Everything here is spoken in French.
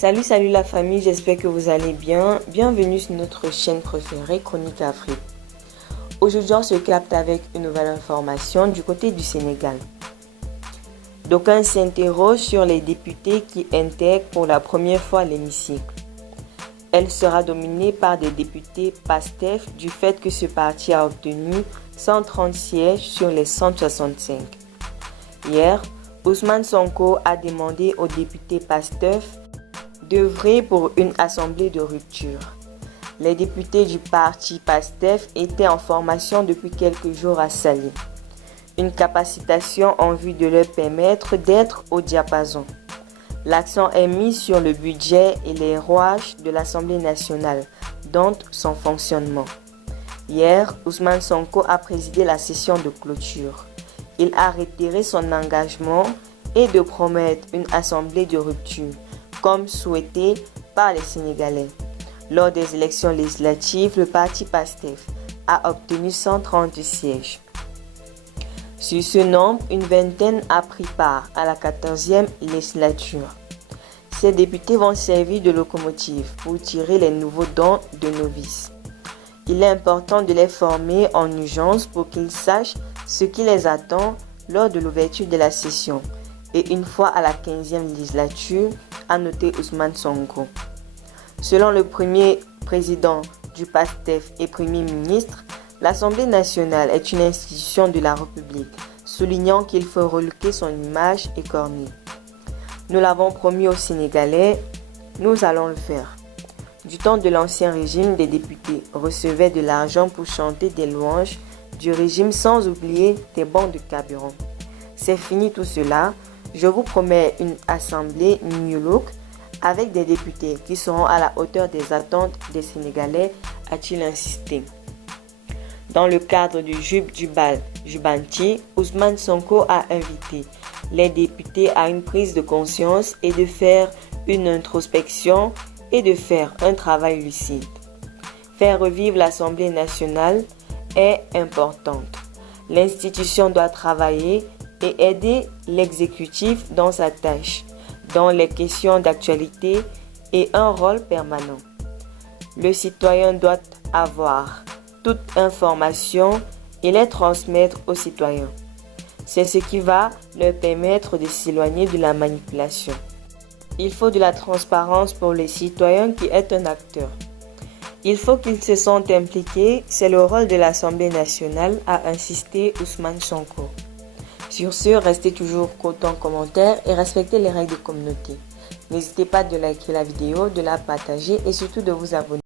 Salut la famille, j'espère que vous allez bien. Bienvenue sur notre chaîne préférée Chronique Afrique. Aujourd'hui, on se capte avec une nouvelle information du côté du Sénégal. D'aucuns s'interrogent sur les députés qui intègrent pour la première fois l'hémicycle. Elle sera dominée par des députés PASTEF du fait que ce parti a obtenu 130 sièges sur les 165. Hier, Ousmane Sonko a demandé aux députés PASTEF d'œuvrer pour une assemblée de rupture. Les députés du parti PASTEF étaient en formation depuis quelques jours à Saly. Une capacitation en vue de leur permettre d'être au diapason. L'accent est mis sur le budget et les rouages de l'Assemblée nationale, dont son fonctionnement. Hier, Ousmane Sonko a présidé la session de clôture. Il a réitéré son engagement et de promettre une assemblée de rupture, comme souhaité par les Sénégalais. Lors des élections législatives, le parti PASTEF a obtenu 130 sièges. Sur ce nombre, une vingtaine a pris part à la 14e législature. Ces députés vont servir de locomotive pour tirer les nouveaux dons de novices. Il est important de les former en urgence pour qu'ils sachent ce qui les attend lors de l'ouverture de la session et une fois à la 15e législature, a noté Ousmane Sonko. Selon le premier président du PASTEF et premier ministre, l'Assemblée nationale est une institution de la République, soulignant qu'il faut reluquer son image écornée. Nous l'avons promis aux Sénégalais, nous allons le faire. Du temps de l'ancien régime, des députés recevaient de l'argent pour chanter des louanges du régime sans oublier des bons de carburant. C'est fini tout cela. Je vous promets une assemblée New Look avec des députés qui seront à la hauteur des attentes des Sénégalais, a-t-il insisté. Dans le cadre du Jub Jubal Jubanti, Ousmane Sonko a invité les députés à une prise de conscience et de faire une introspection et de faire un travail lucide. Faire revivre l'Assemblée nationale est importante. L'institution doit travailler et aider l'exécutif dans sa tâche, dans les questions d'actualité et un rôle permanent. Le citoyen doit avoir toute information et les transmettre aux citoyens. C'est ce qui va leur permettre de s'éloigner de la manipulation. Il faut de la transparence pour les citoyens qui est un acteur. Il faut qu'ils se sentent impliqués, c'est le rôle de l'Assemblée nationale, a insisté Ousmane Sonko. Sur ce, restez toujours contents en commentaire et respectez les règles de communauté. N'hésitez pas de liker la vidéo, de la partager et surtout de vous abonner.